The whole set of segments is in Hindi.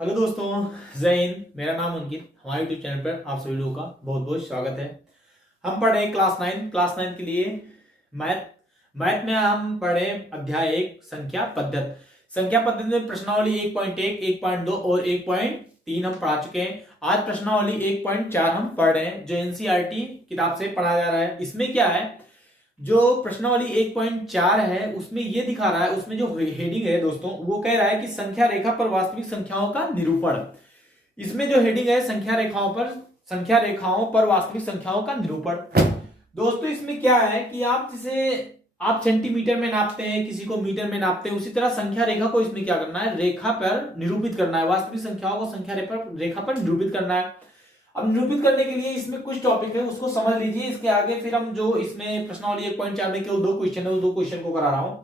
हेलो दोस्तों, जय हिंद। मेरा नाम अंकित। हमारे यूट्यूब चैनल पर आप सभी लोगों का बहुत बहुत स्वागत है। हम पढ़ रहे हैं क्लास 9 के लिए मैथ। मैथ में हम पढ़े अध्याय 1 संख्या पद्धति। संख्या पद्धति में प्रश्नावली 1.1, 1.2 और 1.3 हम पढ़ा चुके हैं। आज प्रश्नावली 1.4 हम पढ़ रहे हैं जो एनसीईआरटी किताब से पढ़ा जा रहा है। इसमें क्या है, जो प्रश्नावली 1.4 है उसमें ये दिखा रहा है, उसमें जो हेडिंग है दोस्तों वो कह रहा है कि संख्या रेखा पर वास्तविक संख्याओं का निरूपण। इसमें जो हेडिंग है संख्या रेखाओं पर वास्तविक संख्याओं का निरूपण। दोस्तों इसमें क्या है कि आप सेंटीमीटर में नापते हैं, किसी को मीटर में नापते हैं, उसी तरह संख्या रेखा को इसमें क्या करना है, रेखा पर निरूपित करना है। वास्तविक संख्याओं को संख्या रेखा पर निरूपित करना है। अब निरूपित करने के लिए इसमें कुछ टॉपिक है, उसको समझ लीजिए। इसके आगे फिर हम जो इसमें प्रश्नावली 1.4 में केवल 2 क्वेश्चन है, उस 2 क्वेश्चन को करा रहा हूं।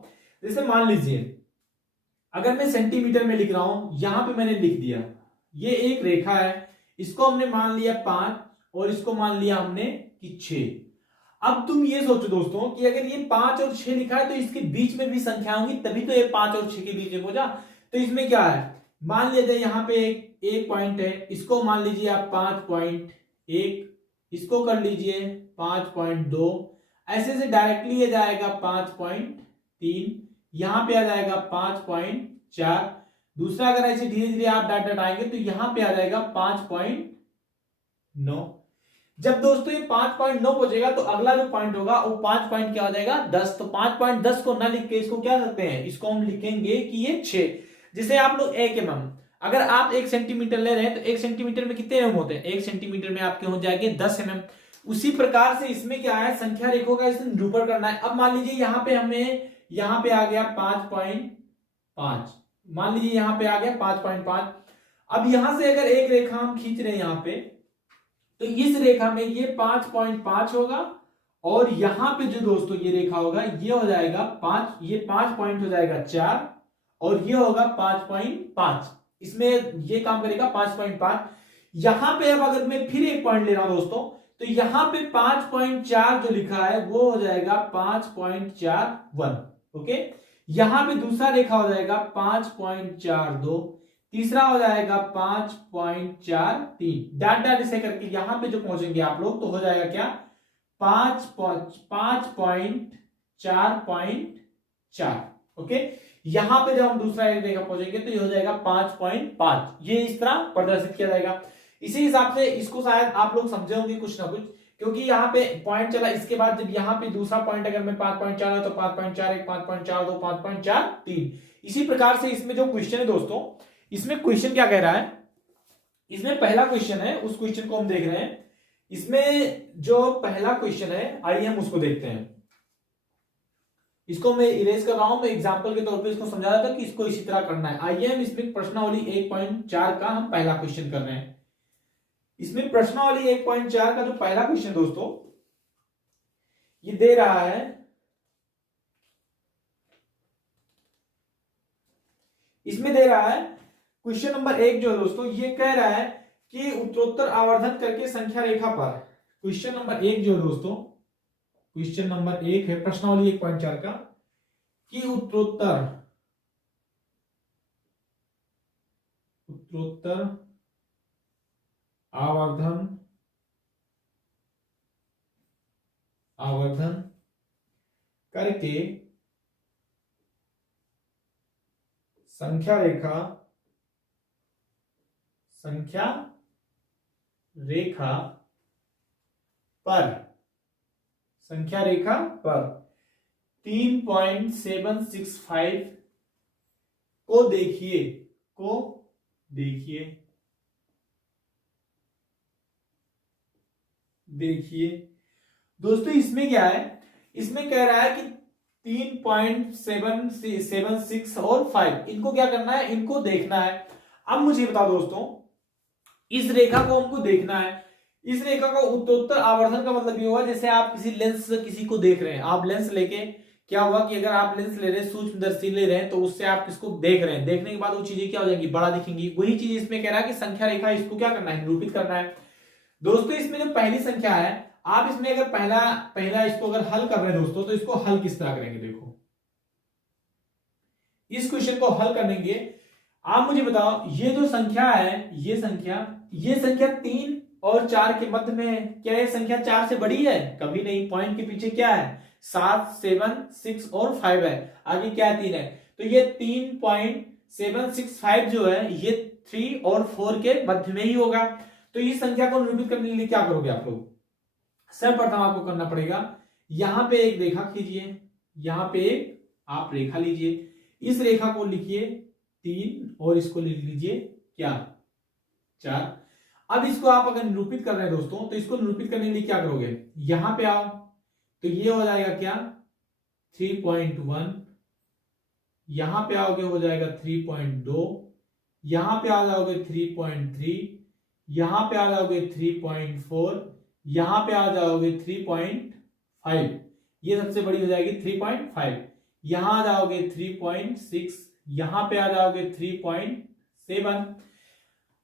जैसे मान लीजिए अगर मैं सेंटीमीटर में लिख रहा हूं, यहां पे मैंने लिख दिया ये एक रेखा है, इसको हमने मान लिया 5 और इसको मान लिया हमने कि 6। अब तुम ये सोचो दोस्तों कि अगर ये 5 और 6 लिखा है तो इसके बीच में भी संख्या होंगी, तभी तो ये 5 और 6 के बीच में पहुंचा। तो इसमें क्या है, मान लीजिए यहाँ पे एक पॉइंट है, इसको मान लीजिए आप 5.1, इसको कर लीजिए 5.2, ऐसे से डायरेक्टली ये जाएगा 5.3, यहां पे आ जाएगा 5.4। दूसरा अगर ऐसे धीरे धीरे आप डाट डाट आएंगे तो यहां पे आ जाएगा 5.9। जब दोस्तों ये 5.9 पहुंचेगा तो अगला जो पॉइंट होगा वो 5 पॉइंट क्या हो जाएगा, 10। तो 5.10 को ना लिख के इसको क्या करते हैं, इसको हम लिखेंगे कि ये 6। जिसे आप लोग 1 mm, अगर आप 1 सेंटीमीटर ले रहे हैं तो 1 सेंटीमीटर में कितने एम होते हैं, 1 सेंटीमीटर में आपके हो जाएंगे 10 mm। उसी प्रकार से इसमें क्या है, संख्या रेखों का इसमें निरूपण करना है। अब मान लीजिए यहाँ पे हमें यहाँ पे आ गया 5.5, मान लीजिए यहाँ पे आ गया 5.5। अब यहां से अगर एक रेखा हम खींच रहे हैं यहाँ पे, तो इस रेखा में ये 5.5 होगा और यहां पे जो दोस्तों ये रेखा होगा ये हो जाएगा 5, ये 5 पॉइंट हो जाएगा 4 और ये होगा 5.5। इसमें ये काम करेगा 5.5। यहां पे अब अगर मैं फिर एक पॉइंट ले रहा हूं दोस्तों, तो यहां पे 5.4 जो लिखा है वो हो जाएगा 5.41। ओके, यहां पे दूसरा रेखा हो जाएगा 5.42, तीसरा हो जाएगा 5.43, डाट डाट इसे करके यहां पे जो पहुंचेंगे आप लोग तो हो जाएगा क्या, 5.4.4। ओके, यहां पे जब हम दूसरा रेखा पहुंचेंगे तो ये हो जाएगा 5.5। ये इस तरह प्रदर्शित किया जाएगा। इसी हिसाब से इसको शायद आप लोग समझे होंगे कुछ ना कुछ, क्योंकि यहाँ पे पॉइंट चला, इसके बाद जब यहाँ पे दूसरा पॉइंट अगर मैं 5.4 है तो 5.41, 5.42, 5.43। इसी प्रकार से इसमें जो क्वेश्चन है दोस्तों, इसमें क्वेश्चन क्या कह रहा है, इसमें पहला क्वेश्चन है, उस क्वेश्चन को हम देख रहे हैं। इसमें जो पहला क्वेश्चन है आइए हम उसको देखते हैं। इसको मैं इरेज कर रहा हूं, मैं एग्जांपल के तौर पे इसको समझा रहा था कि इसको इसी तरह करना है। आइए हम इसमें प्रश्नावली 1.4 का हम पहला क्वेश्चन कर रहे हैं। इसमें प्रश्नावली 1.4 का जो पहला क्वेश्चन दोस्तों ये दे रहा है, इसमें दे रहा है क्वेश्चन नंबर 1 जो है दोस्तों, ये कह रहा है कि उत्तरोत्तर आवर्धन करके संख्या रेखा पर, क्वेश्चन नंबर 1 जो है दोस्तों, क्वेश्चन नंबर 1 है प्रश्नावली 1.4 का, कि उत्तरोत्तर आवर्धन करके संख्या रेखा पर 3.765 को देखिए दोस्तों। इसमें क्या है, इसमें कह रहा है कि 3.776 और 5 इनको क्या करना है, इनको देखना है। अब मुझे बताओ दोस्तों, इस रेखा को हमको देखना है। इस रेखा को उत्तरोत्तर आवर्धन का मतलब ये हुआ जैसे आप किसी लेंस से किसी को देख रहे हैं। आप लेंस लेके क्या हुआ कि अगर आप लेंस ले रहे हैं, सूक्ष्मदर्शी ले रहे हैं, तो उससे आप किसको देख रहे हैं, देखने के बाद वो चीजें क्या हो जाएंगी, बड़ा दिखेंगी। वही चीज इसमें कह रहा है कि संख्या रेखा इसको क्या करना है, निरूपित करना है। दोस्तों इसमें जो पहली संख्या है, आप इसमें अगर पहला इसको अगर हल कर रहे हैं दोस्तों, तो इसको हल किस तरह करेंगे, देखो इस क्वेश्चन को हल करेंगे आप मुझे बताओ ये जो संख्या है, ये संख्या 3 और 4 के मध्य में है। क्या ये संख्या 4 से बड़ी है? कभी नहीं। पॉइंट के पीछे क्या है? 7, 7, 6 और 5 है। आगे क्या है? 3 है। तो ये 3.765 जो है ये 3 और 4 के मध्य में ही होगा। तो इस संख्या को निरूपित करने के लिए क्या करोगे आप लोग? सर्वप्रथम आपको करना पड़ेगा, यहां पे एक रेखा खींचिए, यहां पे एक आप रेखा लीजिए, इस रेखा को लिखिए 3 और इसको लिख लीजिए क्या? 4। अब इसको आप अगर निरूपित कर रहे हैं दोस्तों, तो इसको निरूपित करने के लिए क्या करोगे? यहां पे आओ, तो ये हो जाएगा क्या? 3.1। यहां पे आओगे हो जाएगा 3.2, यहां पे आ जाओगे 3.3, यहां पे आ जाओगे 3.4, यहां पे आ जाओगे 3.5, ये सबसे बड़ी हो जाएगी 3.5, यहां आ जाओगे 3.6, यहां पे आ जाओगे 3.7,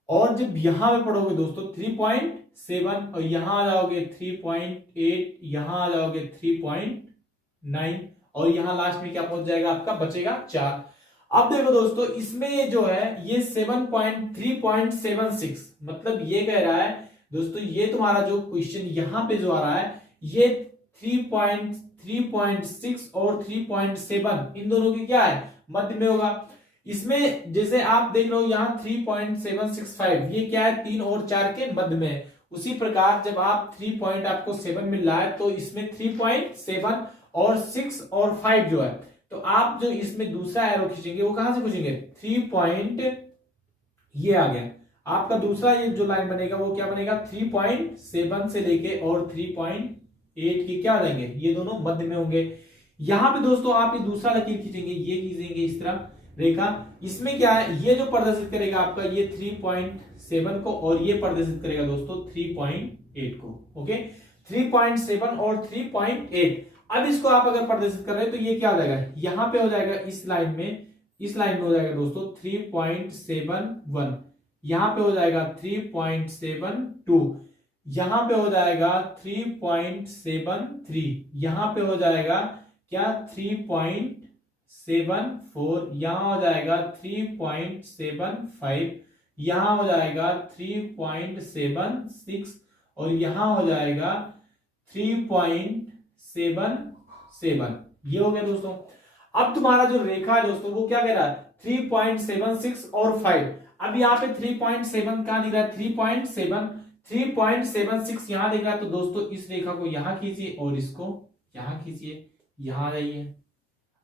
और जब यहां पे पढ़ोगे दोस्तों 3.7 और यहां आ जाओगे 3.8, यहां आ जाओगे 3.9 और यहां लास्ट में क्या पहुंच जाएगा आपका? बचेगा 4। अब देखो दोस्तों, इसमें जो है ये 3.76, मतलब ये कह रहा है दोस्तों, ये तुम्हारा जो क्वेश्चन यहां पे जो आ रहा है ये 3.6 और 3.7 इन दोनों की क्या है? मध्य में होगा। इसमें जैसे आप देख रहे हो यहाँ 3.765, ये क्या है? 3 और 4 के मध्य में। उसी प्रकार जब आप 3.7 मिल रहा है, तो इसमें 3.7 और 6 और 5 जो है, तो आप जो इसमें दूसरा एरो खींचेंगे वो कहां से खींचेंगे? 3. ये आ गया आपका दूसरा, ये जो लाइन बनेगा वो क्या बनेगा? 3.7 से लेके और 3.8 की क्या आ जाएंगे? ये दोनों मध्य में होंगे। यहां पे दोस्तों आप ये दूसरा लकीर खींचेंगे, ये खींचेंगे इस तरह रेखा। इसमें क्या है? ये जो प्रदर्शित करेगा आपका ये 3.7 को, और ये प्रदर्शित करेगा दोस्तों 3.8 को। ओके, 3.7 और 3.8। अब इसको आप अगर प्रदर्शित कर रहे हैं तो ये क्या हो जाएगा? यहां पे हो जाएगा इस लाइन में हो जाएगा दोस्तों 3.71, यहां पे हो जाएगा 3.72, यहां पे हो जाएगा 3.73, यहां पे हो जाएगा क्या? 3.74, यहां हो जाएगा 3.75, यहां हो जाएगा 3.76 और यहां हो जाएगा 3.77। ये हो गया दोस्तों। अब तुम्हारा जो रेखा है दोस्तों वो क्या कह रहा है? 3.76 और 5। अब यहाँ पे 3.7 कहां दिख रहा है? 3.76 यहां दिख रहा है। तो दोस्तों इस रेखा को यहां खींचिए और इसको यहां खींचिए, यहां आ जाइए।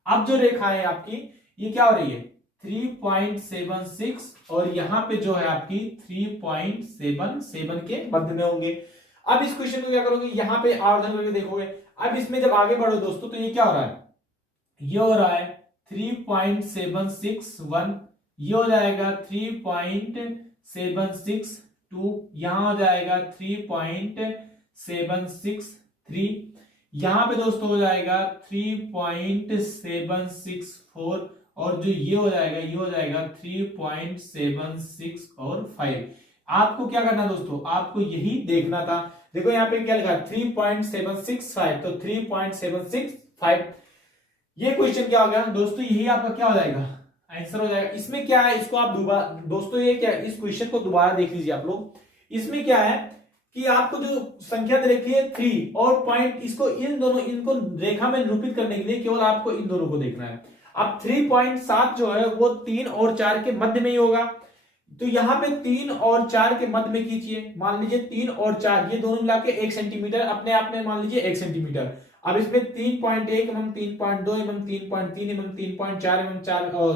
अब जो रेखा है आपकी ये क्या हो रही है? 3.76 और यहां पे जो है आपकी 3.77 के मध्य में होंगे। अब इस क्वेश्चन को क्या करोगे? यहां पे आवर्धन करके देखोगे। अब इसमें जब आगे बढ़ो दोस्तों, तो ये क्या हो रहा है? ये हो रहा है 3.761, ये हो जाएगा 3.762, यहां हो जाएगा 3.763, यहां पे दोस्तों हो जाएगा 3.764 और जो ये हो जाएगा 3.76 और 5। आपको क्या करना दोस्तों? आपको यही देखना था। देखो यहाँ पे क्या लिखा है? 3.765, तो 3.765 ये क्वेश्चन क्या हो गया दोस्तों? यही आपका क्या हो जाएगा? आंसर हो जाएगा। इसमें क्या है? इसको आप दोबारा दोस्तों ये क्या है? इस क्वेश्चन को दोबारा देख लीजिए आप लोग। इसमें क्या है कि आपको जो संख्या दे रखी है 3 और पॉइंट, इसको इनको रेखा में निरूपित करने के लिए केवल आपको इन दोनों को देखना है। अब 3.7 जो है वो 3 और 4 के मध्य में ही होगा। तो यहां पे 3 और 4 के मध्य में कीजिए। मान लीजिए 3 और 4 ये दोनों मिला के 1 सेंटीमीटर अपने आप में मान लीजिए 1 सेंटीमीटर। अब इसमें 3.1 mm, 3.2 mm, 3.3 mm, 3.4 mm,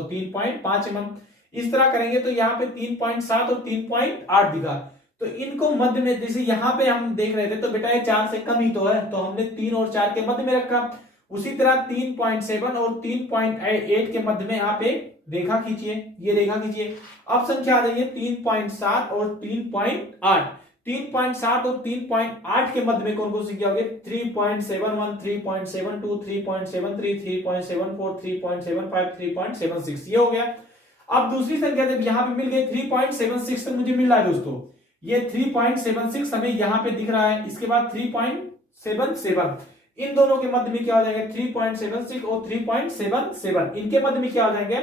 3.5 mm इस तरह करेंगे तो यहाँ पे 3.7 और 3.8 दिखा। तो इनको मध्य में, जैसे यहाँ पे हम देख रहे थे तो बेटा ये 4 से कम ही तो है, तो हमने 3 और 4 के मध्य में रखा। उसी तरह 3.7 और 3.8 के मध्य में आप एक रेखा खींचिए, ये रेखा खींचिए। अब संख्या आ जाइए 3.7 और 3.8। 3.7 और 3.8 के मध्य में कौन कौन सी होगी? 3.71, 3.72, 3.73, 3.74, 3.75, 3.76 ये हो गया। अब दूसरी संख्या जब यहां पे मिल गई 3.76 तक मुझे मिल रहा है दोस्तों, ये 3.76 हमें यहां पे दिख रहा है। इसके बाद 3.77 इन दोनों के मध्य में क्या हो जाएगा? 3.76 और 3.77 इनके मध्य में क्या हो जाएंगे?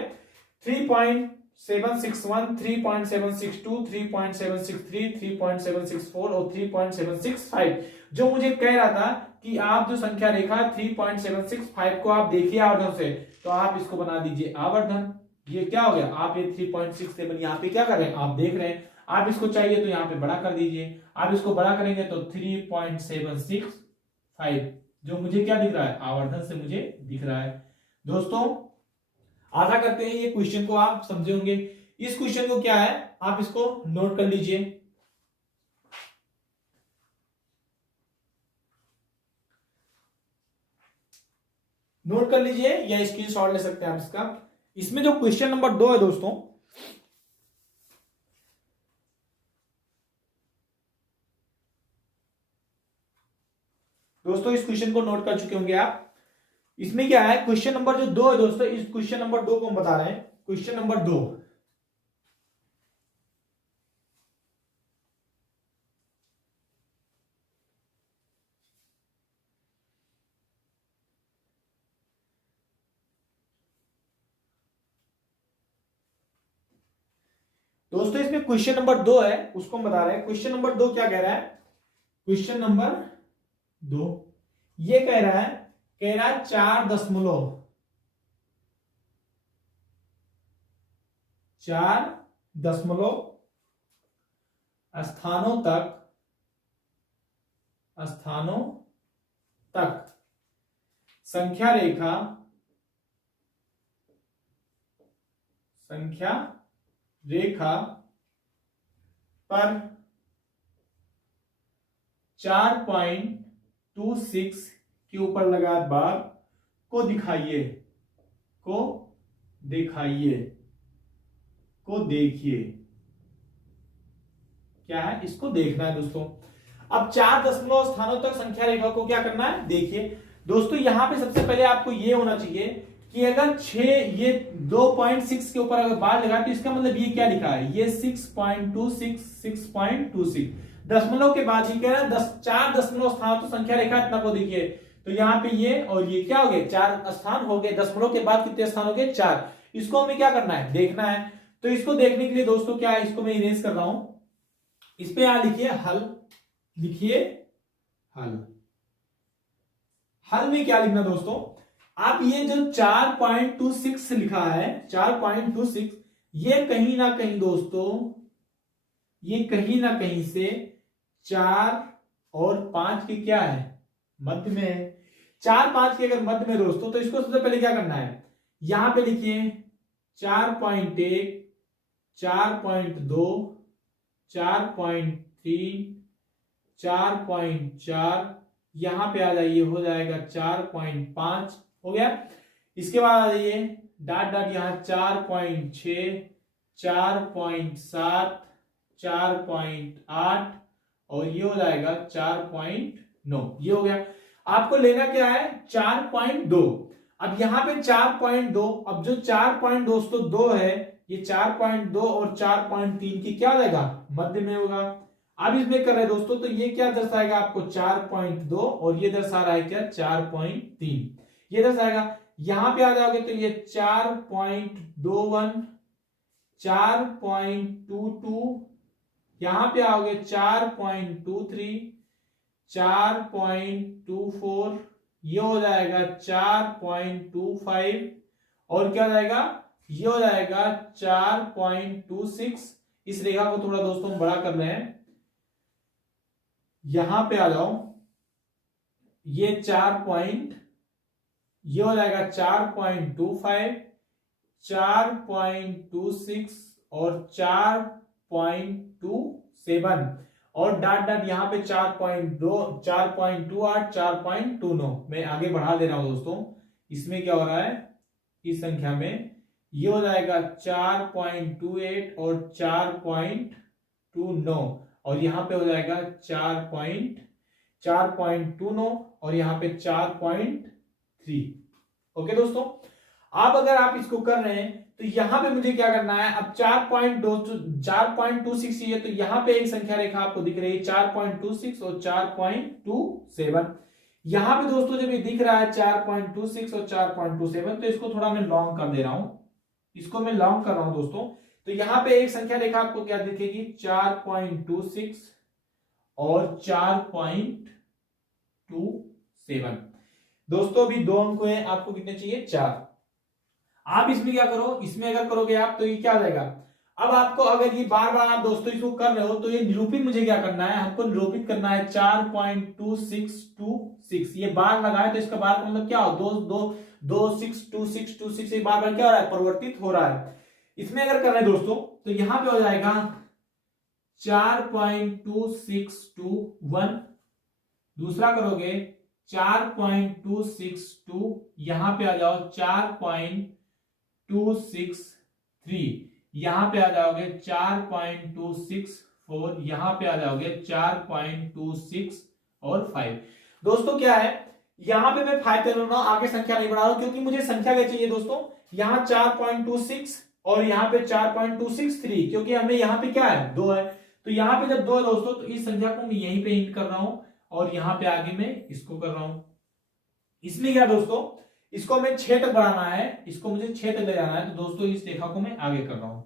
3.761, 3.762, 3.763, 3.764 और 3.765 जो मुझे कह रहा था कि आप जो संख्या रेखा 3.765 को आप देखिए आवर्धन से, तो आप इसको बना दीजिए आवर्धन। ये क्या हो गया, आप ये 3.67 यहाँ पे क्या कर रहे हैं, आप देख रहे हैं। आप इसको चाहिए तो यहाँ पे बड़ा कर दीजिए, आप इसको बड़ा करेंगे तो 3.765 जो मुझे क्या दिख रहा है, आवर्धन से मुझे दिख रहा है। दोस्तों आशा करते हैं ये क्वेश्चन को आप समझे होंगे। इस क्वेश्चन को क्या है, आप इसको नोट कर लीजिए। नोट कर लीजिए या स्क्रीनशॉट ले सकते हैं आप इसका। इसमें जो क्वेश्चन नंबर 2 है दोस्तों, इस क्वेश्चन को नोट कर चुके होंगे आप। इसमें क्या है, क्वेश्चन नंबर जो 2 है दोस्तों, इस क्वेश्चन नंबर 2 को हम बता रहे हैं। क्वेश्चन नंबर 2, दोस्तों इसमें क्वेश्चन नंबर 2 है उसको हम बता रहे हैं। क्वेश्चन नंबर 2 क्या कह रहा है, क्वेश्चन नंबर 2 ये कह रहा है 4 स्थानों तक संख्या रेखा पर 4.26 के ऊपर लगातार बार को देखिए। क्या है, इसको देखना है दोस्तों। अब 4 दशमलव स्थानों तक संख्या रेखा को क्या करना है, देखिए। दोस्तों यहां पे सबसे पहले आपको ये होना चाहिए कि अगर 6 ये 2.6 के ऊपर अगर बार लगा तो इसका मतलब ये क्या लिखा है, ये 6.26 दशमलव के बाद ही कह रहा है 4 दशमलव स्थानों तो संख्या रेखा इतना को देखिए। तो यहाँ पे ये और ये क्या हो गए, 4 स्थान हो गए। दशमलव के बाद कितने स्थान हो गए, 4। इसको हमें क्या करना है, देखना है। तो इसको देखने के लिए दोस्तों क्या है, इसको मैं इरेज कर रहा हूं। इस पे यहां लिखिए हल, हल में क्या लिखना दोस्तों, आप ये जो 4.26 लिखा है 4.26, ये कहीं ना कहीं दोस्तों, ये कहीं ना कहीं से 4 और 5 के क्या है, मध्य में है। 4 5 के अगर मध्य में दोस्तों, तो इसको सबसे पहले क्या करना है, यहां पे लिखिए 4.1, 4.2, 4.3, 4.4, यहां पे आ जाइए, हो जाएगा 4.5 हो गया। इसके बाद आ जाइए डॉट डॉट यहां 4.6, 4.7, 4.8 और ये हो जाएगा 4.9, ये हो गया। आपको लेना क्या है, 4.2। अब यहां पे 4.2, अब जो 4. दोस्तों 2 है, ये 4.2 और 4.3 की क्या हो जाएगा, मध्य में होगा। अब इसमें कर रहे हैं दोस्तों, तो ये क्या दर्शाएगा आपको 4.2 और ये दर्शा रहा है क्या 4.3, ये दर्शाएगा। यहां पे आ जाओगे तो ये 4.21, 4.22, यहां पे आओगे 4.23, 4.24, ये हो जाएगा 4.25 और क्या हो जाएगा, ये हो जाएगा 4.26। इस रेखा को थोड़ा दोस्तों बड़ा कर रहे हैं, यहां पे आ जाओ, ये ये हो जाएगा 4.25, 4.26 और 4.27 और डॉट डॉट यहां पे 4.2, 4.28, 4.29 मैं आगे बढ़ा दे रहा हूं दोस्तों। इसमें क्या हो रहा है, इस संख्या में ये हो जाएगा 4.28 और 4.29 और यहां पे हो जाएगा 4.29 और यहां पे 4.3। ओके दोस्तों, अब अगर आप इसको कर रहे हैं तो यहां पे मुझे क्या करना है, अब 4.26 चाहिए, तो यहां पे एक संख्या रेखा आपको दिख रही है 4.26 और 4.27। यहां पे दोस्तों जब ये दिख रहा है 4.26 और 4.27, तो इसको थोड़ा मैं लॉन्ग कर दे रहा हूं, इसको मैं लॉन्ग कर रहा हूं दोस्तों। तो यहाँ पे एक संख्या रेखा आपको क्या दिखेगी 4.26 और 4.27। दोस्तों अभी दो अंक है, आपको कितने चाहिए 4। आप इसमें क्या करो, इसमें अगर करोगे आप तो ये क्या हो जाएगा। अब आपको अगर ये बार बार आप दोस्तों इसको कर रहे हो तो ये निरूपित मुझे क्या करना है, हमको निरूपित करना है 4.2626। ये बार लगाए तो इसका बार का मतलब क्या हो 262626 ये बार बार क्या हो रहा है, परिवर्तित हो रहा है। इसमें अगर कर रहे हैं दोस्तों तो यहां पे हो जाएगा 4.2621। दूसरा करोगे 4.262, यहां पे आ जाओ 4.263, यहां पे आ जाओगे 4.264, यहां पे आ जाओगे 4.26 और 5। दोस्तों क्या है, यहां पे मैं 5 दे रहा हूं, आगे संख्या नहीं बढ़ा रहा हूं क्योंकि मुझे संख्या क्या चाहिए दोस्तों, यहां 4.26 और यहां पे 4.263, क्योंकि हमने यहां पे क्या है 2 है, तो यहां पे जब 2 है दोस्तों तो इस संख्या को मैं यहीं पे इंट कर रहा हूं और यहां पे आगे मैं इसको कर रहा हूं। इसमें क्या दोस्तों, इसको हमें 6 तक बढ़ाना है, इसको मुझे 6 तक ले जाना है, तो दोस्तों इस रेखा को मैं आगे कर रहा हूं।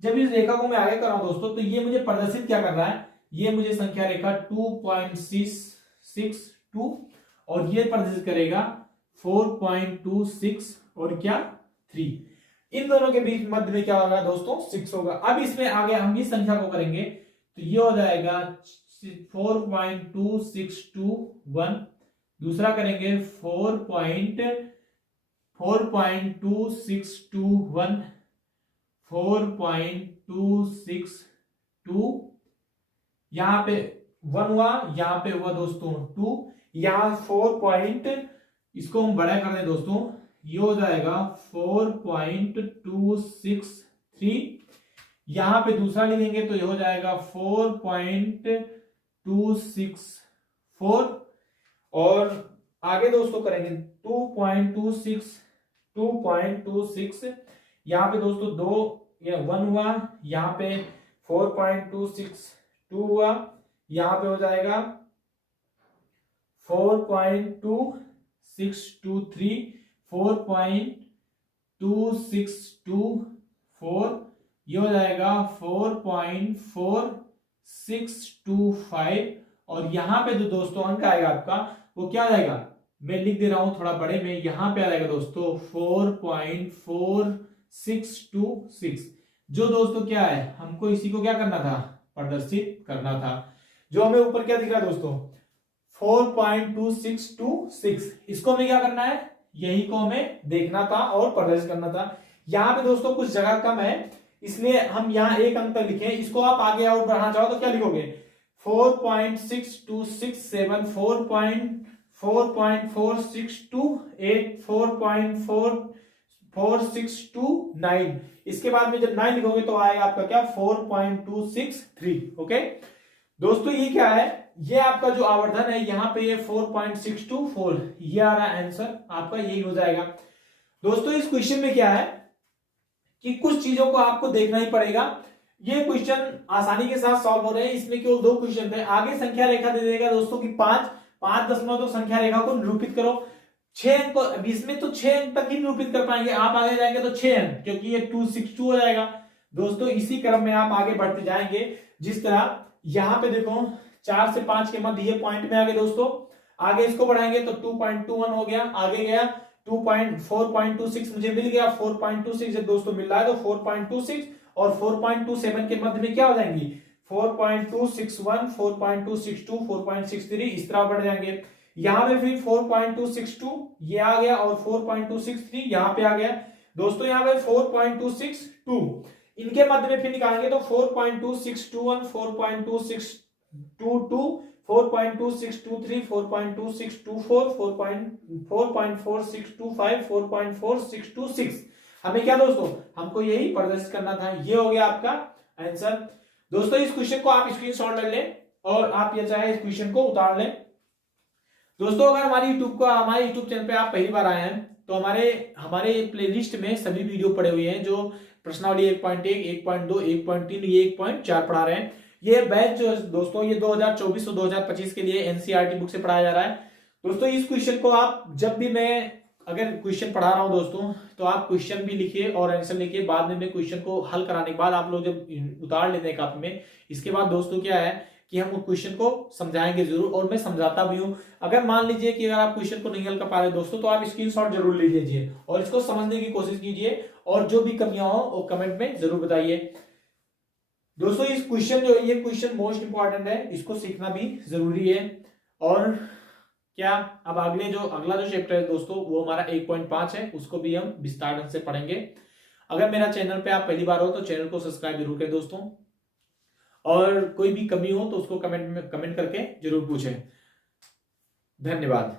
जब इस रेखा को मैं आगे कर रहा हूं दोस्तों तो ये मुझे प्रदर्शित क्या कर रहा है, ये मुझे संख्या रेखा 2.662 और ये प्रदर्शित करेगा 4.26 और क्या 3। इन दोनों के बीच मध्य में क्या होगा दोस्तों 6 होगा। अब इसमें आगे हम इस संख्या को करेंगे तो ये हो जाएगा 4.2621। दूसरा करेंगे 4.2621, 4.262, यहां पे 1 हुआ, यहां पे हुआ दोस्तों 2, यहां 4 इसको हम बड़ा कर दें दोस्तों, ये हो जाएगा 4.263, यहां पे दूसरा लिखेंगे तो ये हो जाएगा 4.264 और आगे दोस्तों करेंगे 2.26 यहां पे दोस्तों 2 ये 1 हुआ, यहां पे 4.262 हुआ, यहां पे हो जाएगा 4.2623, 4.2624, ये हो जाएगा 4.4625 और यहां पे जो दोस्तों अंक आएगा आपका वो क्या आएगा, मैं लिख दे रहा हूं थोड़ा बड़े में, यहां पे आ जाएगा दोस्तों 4.4626, जो दोस्तों क्या है हमको इसी को क्या करना था, प्रदर्शित करना था। जो हमें ऊपर क्या दिख रहा है दोस्तों 4.2626, इसको हमें क्या करना है, यही को हमें देखना था और प्रदर्शित करना था। यहां पे दोस्तों कुछ जगह कम है इसलिए हम यहाँ एक अंक तक लिखे, इसको आप आगे और बढ़ाना चाहो तो क्या लिखोगे 4.6267, 4.4628, 4.4629, इसके बाद में जब 9 लिखोगे तो आएगा आपका क्या 4.263। ओके दोस्तों ये क्या है, ये आपका जो आवर्धन है यहाँ पे ये 4.624, ये आ रहा है आंसर आपका, यही हो जाएगा। दोस्तों इस क्वेश्चन में क्या है कि कुछ चीजों को आपको देखना ही पड़ेगा। ये क्वेश्चन आसानी के साथ सॉल्व हो रहे हैं, इसमें केवल 2 क्वेश्चन थे। आगे संख्या रेखा दे देगा दोस्तों की 5 दशमलव तो संख्या रेखा को निरूपित करो 6 अंक, इसमें तो 6 अंक तक ही निरूपित कर पाएंगे, आप आगे जाएंगे तो 6 अंक, क्योंकि ये 262 हो जाएगा। दोस्तों इसी क्रम में आप आगे बढ़ते जाएंगे, जिस तरह यहाँ पे देखो 4 से 5 के मध्य ये पॉइंट में आ गए दोस्तों, आगे इसको बढ़ाएंगे तो 2.21 हो गया, आगे गया 4.26 मुझे मिल गया, 4.26 जब दोस्तों मिल रहा है तो 4.26 और 4.27 के मध्य में क्या हो जाएंगी 4.261, 4.262, 4.63, इस तरह बढ़ जाएंगे। यहां पे फिर 4.262 ये आ गया और 4.263 यहां पे आ गया दोस्तों, यहां पे 4.262 इनके मध्य में फिर निकालेंगे तो 4.2621, 4.2622, 4.2623, 4.2624, 4.4625, 4.4626, हमें क्या दोस्तों हमको यही प्रदर्शित करना था। ये हो गया आपका आंसर। दोस्तों इस क्वेश्चन को आप स्क्रीनशॉट ले लें और आप ये चाहे इस क्वेश्चन को उतार लें। दोस्तों अगर हमारे यूट्यूब चैनल पे आप पहली बार आए हैं तो हमारे प्लेलिस्ट में सभी वीडियो पड़े हुए हैं, जो प्रश्नावली 1.1, 1.2, 1.3, ये 1.4 पढ़ा रहे हैं। ये बैच जो दोस्तों ये 2024 और 2025 के लिए एनसीईआरटी बुक से पढ़ाया जा रहा है। दोस्तों इस क्वेश्चन को आप जब भी मैं अगर क्वेश्चन पढ़ा रहा हूं दोस्तों तो आप क्वेश्चन भी लिखिए और आंसर लिखिए। बाद में मैं क्वेश्चन को हल कराने के बाद आप लोग जब उतार लेते हैं कॉपी में, इसके बाद दोस्तों क्या है कि हम उस क्वेश्चन को समझाएंगे जरूर, और मैं समझाता भी हूं। अगर मान लीजिए कि अगर आप क्वेश्चन को नहीं हल कर पा रहे दोस्तों, तो आप स्क्रीनशॉट जरूर ले लीजिए और इसको समझने की कोशिश कीजिए, और जो भी कमियां हो वो कमेंट में जरूर बताइए दोस्तों। इस क्वेश्चन जो ये क्वेश्चन मोस्ट इंपॉर्टेंट है, इसको सीखना भी जरूरी है। और क्या अब अगला जो चैप्टर है दोस्तों वो हमारा 1.5 है, उसको भी हम विस्तार ढंग से पढ़ेंगे। अगर मेरा चैनल पे आप पहली बार हो तो चैनल को सब्सक्राइब जरूर करें दोस्तों, और कोई भी कमी हो तो उसको कमेंट करके जरूर पूछें। धन्यवाद।